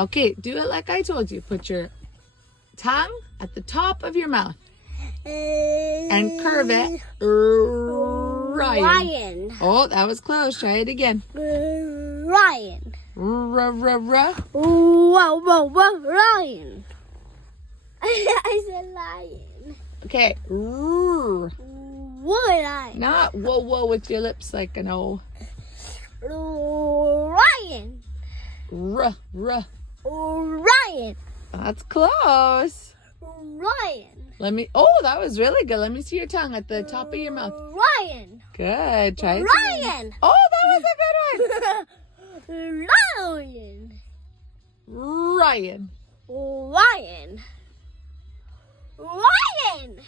Okay, do it like I told you. Put your tongue at the top of your mouth and curve it. Ryan. Ryan. Oh, that was close. Try it again. Ryan. R-r-r. Ryan. I said lion. Okay. R. Lion. Not whoa with your lips like an O. Ryan. R. Ryan. That's close. Ryan. Oh, that was really good. Let me see your tongue at the top of your mouth. Ryan. Good. Try it. Ryan. Oh, that was a good one. Lion. Ryan. Ryan. Ryan.